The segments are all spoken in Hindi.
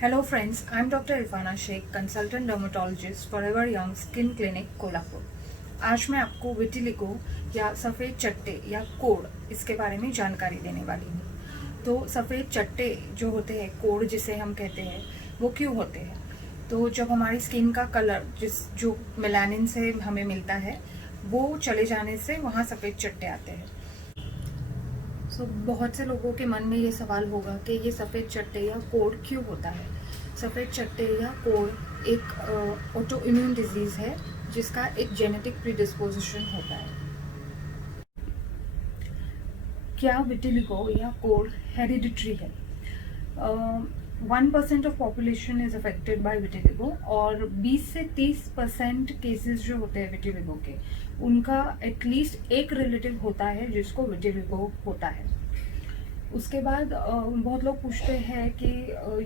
Hello friends, I'm Dr. Irfana Sheikh, consultant dermatologist, Forever Young Skin Clinic, Kolhapur. आज मैं आपको विटिलिगो या सफ़ेद चट्टे या कोड़ इसके बारे में जानकारी देने वाली हूँ। तो सफ़ेद चट्टे जो होते हैं, कोड़ जिसे हम कहते हैं, वो क्यों होते हैं? तो जब हमारी स्किन का कलर जो मेलानिन से हमें मिलता है वो चले जाने से वहाँ सफ़ेद चट्टे आते हैं। बहुत से लोगों के मन में ये सवाल होगा कि ये सफ़ेद चट्टे या कोड़ क्यों होता है। सफ़ेद चट्टे या कोड़ एक ऑटो इम्यून डिजीज़ है जिसका एक जेनेटिक प्रीडिस्पोजिशन होता है। क्या विटिलिगो या कोड़ हेरिडिटरी है? 1% of population is affected by vitiligo और 20 से 30% केसेस जो होते हैं विटिलिगो के, उनका एटलीस्ट एक रिलेटिव होता है जिसको विटिलिगो होता है। उसके बाद बहुत लोग पूछते हैं कि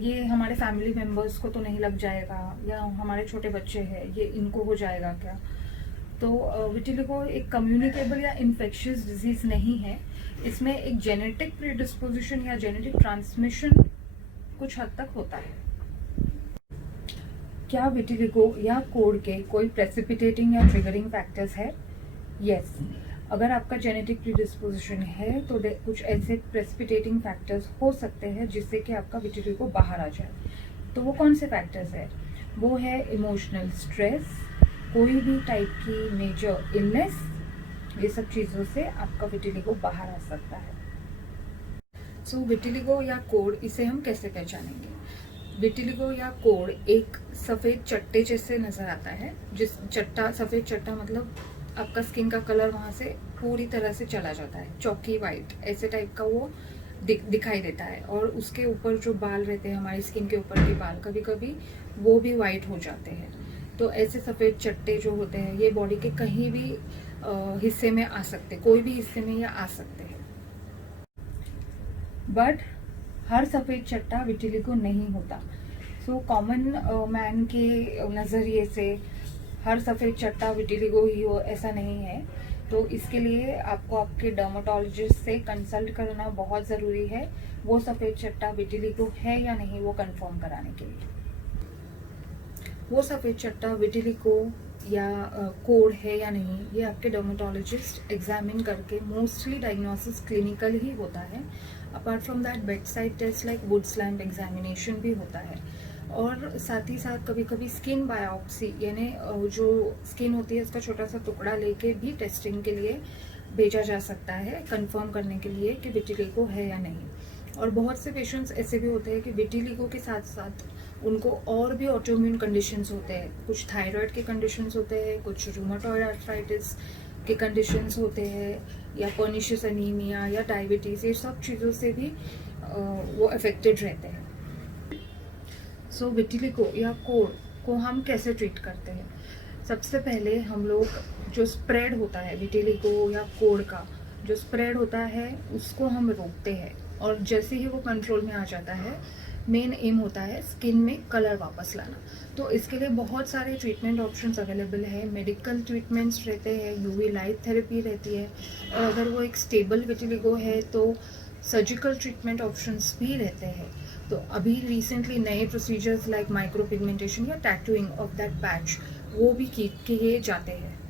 ये हमारे फैमिली मेम्बर्स को तो नहीं लग जाएगा, या हमारे छोटे बच्चे हैं ये इनको हो जाएगा क्या? तो विटिलिगो एक कम्युनिकेबल या इन्फेक्शियस डिजीज़ नहीं है। इसमें एक जेनेटिक प्रीडिस्पोजिशन या जेनेटिक ट्रांसमिशन कुछ हद तक होता है। क्या विटिलिगो या कोड़ के कोई प्रेसिपिटेटिंग या ट्रिगरिंग फैक्टर्स है? यस। अगर आपका जेनेटिक प्रीडिस्पोजिशन है तो कुछ ऐसे प्रेसिपिटेटिंग फैक्टर्स हो सकते हैं जिससे कि आपका विटिलिगो बाहर आ जाए। तो वो कौन से फैक्टर्स है? वो है इमोशनल स्ट्रेस, कोई भी टाइप की मेजर इलनेस, ये सब चीज़ों से आपका विटिलिगो बाहर आ सकता है। विटिलिगो या कोड़, इसे हम कैसे पहचानेंगे? विटिलिगो या कोड़ एक सफ़ेद चट्टे जैसे नज़र आता है। सफ़ेद चट्टा मतलब आपका स्किन का कलर वहाँ से पूरी तरह से चला जाता है, चौकी वाइट ऐसे टाइप का वो दिखाई देता है। और उसके ऊपर जो बाल रहते हैं, हमारी स्किन के ऊपर के बाल, कभी कभी वो भी वाइट हो जाते हैं। तो ऐसे सफ़ेद चट्टे जो होते हैं ये बॉडी के कहीं भी हिस्से में आ सकते, कोई भी हिस्से में ये आ सकते हैं। बट हर सफ़ेद चट्टा विटिलिगो नहीं होता। कॉमन मैन के नज़रिए से हर सफ़ेद चट्टा विटिलिगो ही हो ऐसा नहीं है। तो इसके लिए आपको आपके डर्माटोलॉजिस्ट से कंसल्ट करना बहुत ज़रूरी है, वो सफ़ेद चट्टा विटिलिगो है या नहीं वो कंफर्म कराने के लिए। वो सफ़ेद चट्टा विटिलिगो या कोड़ है या नहीं, ये आपके डर्माटोलॉजिस्ट एग्जामिन करके, मोस्टली डायग्नोसिस क्लिनिकल ही होता है। Apart from that bed side test like Wood's lamp examination भी होता है। और साथ ही साथ कभी कभी स्किन बायोप्सी, यानी जो स्किन होती है उसका छोटा सा टुकड़ा लेके भी टेस्टिंग के लिए भेजा जा सकता है, कंफर्म करने के लिए कि विटिलिगो है या नहीं। और बहुत से पेशेंट्स ऐसे भी होते हैं कि विटिलिगो के साथ साथ उनको और भी ऑटोइम्यून कंडीशंस होते हैं। कुछ थायराइड के कंडीशंस होते हैं, कुछ रूमेटॉइड आर्थराइटिस के कंडीशंस होते हैं, या पर्निशियस एनीमिया या डायबिटीज़, ये सब चीज़ों से भी वो अफेक्टेड रहते हैं। विटिलिगो या कोड़ को हम कैसे ट्रीट करते हैं? सबसे पहले हम लोग जो स्प्रेड होता है विटिलिगो या कोड़ का, जो स्प्रेड होता है उसको हम रोकते हैं। और जैसे ही वो कंट्रोल में आ जाता है, मेन एम होता है स्किन में कलर वापस लाना। तो इसके लिए बहुत सारे ट्रीटमेंट ऑप्शंस अवेलेबल है। मेडिकल ट्रीटमेंट्स रहते हैं, यूवी लाइट थेरेपी रहती है, और अगर वो एक स्टेबल विटिलिगो है तो सर्जिकल ट्रीटमेंट ऑप्शंस भी रहते हैं। तो अभी रिसेंटली नए प्रोसीजर्स लाइक माइक्रो पिगमेंटेशन या टैटूइंग ऑफ दैट पैच वो भी किए जाते हैं।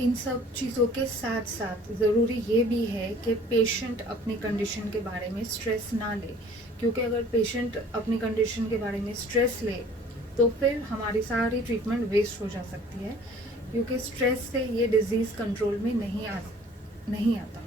इन सब चीज़ों के साथ साथ ज़रूरी ये भी है कि पेशेंट अपनी कंडीशन के बारे में स्ट्रेस ना ले, क्योंकि अगर पेशेंट अपनी कंडीशन के बारे में स्ट्रेस ले तो फिर हमारी सारी ट्रीटमेंट वेस्ट हो जा सकती है, क्योंकि स्ट्रेस से ये डिजीज़ कंट्रोल में नहीं आता।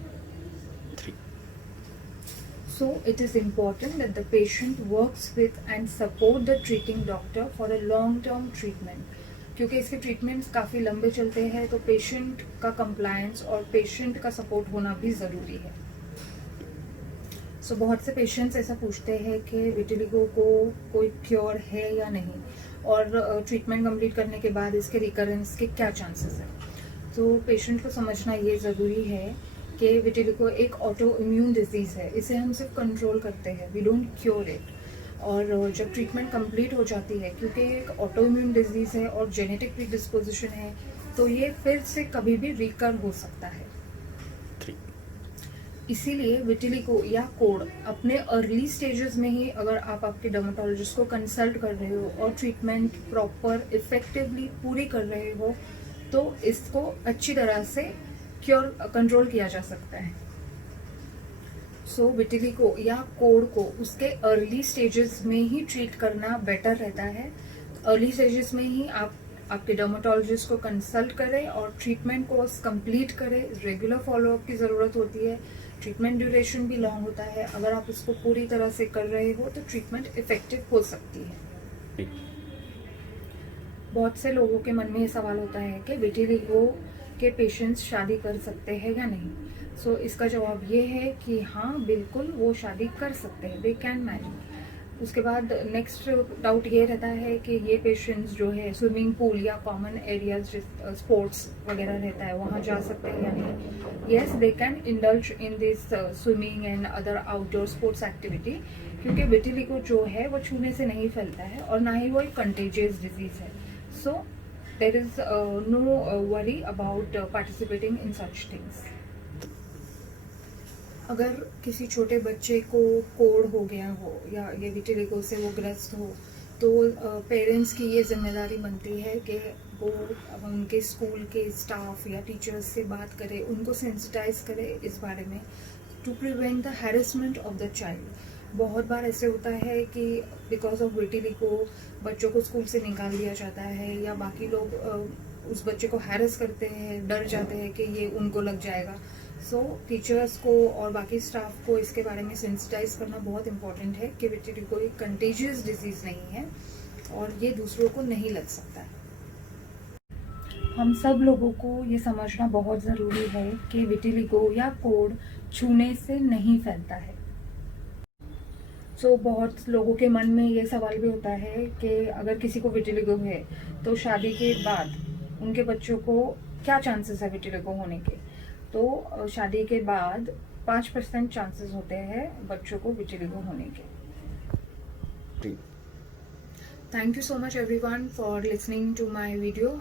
So it is important that the patient works with and support the treating doctor for a long-term treatment, क्योंकि इसके ट्रीटमेंट्स काफ़ी लंबे चलते हैं। तो पेशेंट का कंप्लायंस और पेशेंट का सपोर्ट होना भी ज़रूरी है। बहुत से पेशेंट्स ऐसा पूछते हैं कि विटिलिगो को कोई क्योर है या नहीं, और ट्रीटमेंट कंप्लीट करने के बाद इसके रिकरेंस के क्या चांसेस हैं। तो पेशेंट को समझना ये ज़रूरी है कि विटिलिगो एक ऑटो इम्यून डिजीज़ है, इसे हम सिर्फ कंट्रोल करते हैं, वी डोंट क्योर इट। और जब ट्रीटमेंट कंप्लीट हो जाती है, क्योंकि एक ऑटो इम्यून डिजीज़ है और जेनेटिक प्रीडिस्पोजिशन है, तो ये फिर से कभी भी रिकर हो सकता है। इसीलिए विटिलिगो या कोड अपने अर्ली स्टेजेस में ही अगर आप आपके डर्मेटोलॉजिस्ट को कंसल्ट कर रहे हो और ट्रीटमेंट प्रॉपर इफेक्टिवली पूरी कर रहे हो तो इसको अच्छी तरह से क्योर कंट्रोल किया जा सकता है। सो विटिलिगो या कोड को उसके अर्ली स्टेजेस में ही ट्रीट करना बेटर रहता है। अर्ली स्टेजेस में ही आप आपके डर्मेटोलॉजिस्ट को कंसल्ट करें और ट्रीटमेंट कोर्स कंप्लीट करें। रेगुलर फॉलोअप की ज़रूरत होती है, ट्रीटमेंट ड्यूरेशन भी लॉन्ग होता है। अगर आप इसको पूरी तरह से कर रहे हो तो ट्रीटमेंट इफेक्टिव हो सकती है। बहुत से लोगों के मन में ये सवाल होता है कि विटिलिगो के पेशेंट्स शादी कर सकते हैं या नहीं। सो इसका जवाब ये है कि हाँ, बिल्कुल वो शादी कर सकते हैं, दे कैन मैरी। उसके बाद नेक्स्ट डाउट ये रहता है कि ये पेशेंट्स जो है स्विमिंग पूल या कॉमन एरियाज स्पोर्ट्स वगैरह रहता है वहाँ जा सकते हैं या नहीं। Yes, they can indulge in this swimming and other outdoor sports activity, क्योंकि विटिलिगो जो है वो छूने से नहीं फैलता है और ना ही वो एक कंटेजियस डिजीज है। So there is no worry about participating in such things. अगर किसी छोटे बच्चे को कोढ़ हो गया हो या ये विटिलिगो से वो ग्रस्त हो तो पेरेंट्स की ये जिम्मेदारी बनती है कि वो उनके स्कूल के स्टाफ या टीचर्स से बात करें, उनको सेंसिटाइज करें इस बारे में, to prevent the harassment of the child. बहुत बार ऐसे होता है कि बिकॉज ऑफ विटिलिगो बच्चों को स्कूल से निकाल दिया जाता है या बाकी लोग उस बच्चे को हैरेस करते हैं, डर जाते हैं कि ये उनको लग जाएगा। सो टीचर्स को और बाकी स्टाफ को इसके बारे में सेंसिटाइज करना बहुत इंपॉर्टेंट है कि विटिलिगो एक कंटेजियस डिजीज नहीं है और ये दूसरों को नहीं लग सकता है। हम सब लोगों को ये समझना बहुत ज़रूरी है कि विटिलिगो या कोढ़ छूने से नहीं फैलता है। बहुत लोगों के मन में ये सवाल भी होता है कि अगर किसी को विटिलिगो है तो शादी के बाद उनके बच्चों को क्या चांसेस है विटिलिगो होने के। तो शादी के बाद 5% चांसेस होते हैं बच्चों को विटिलिगो होने के। Thank you so much everyone for listening to my video.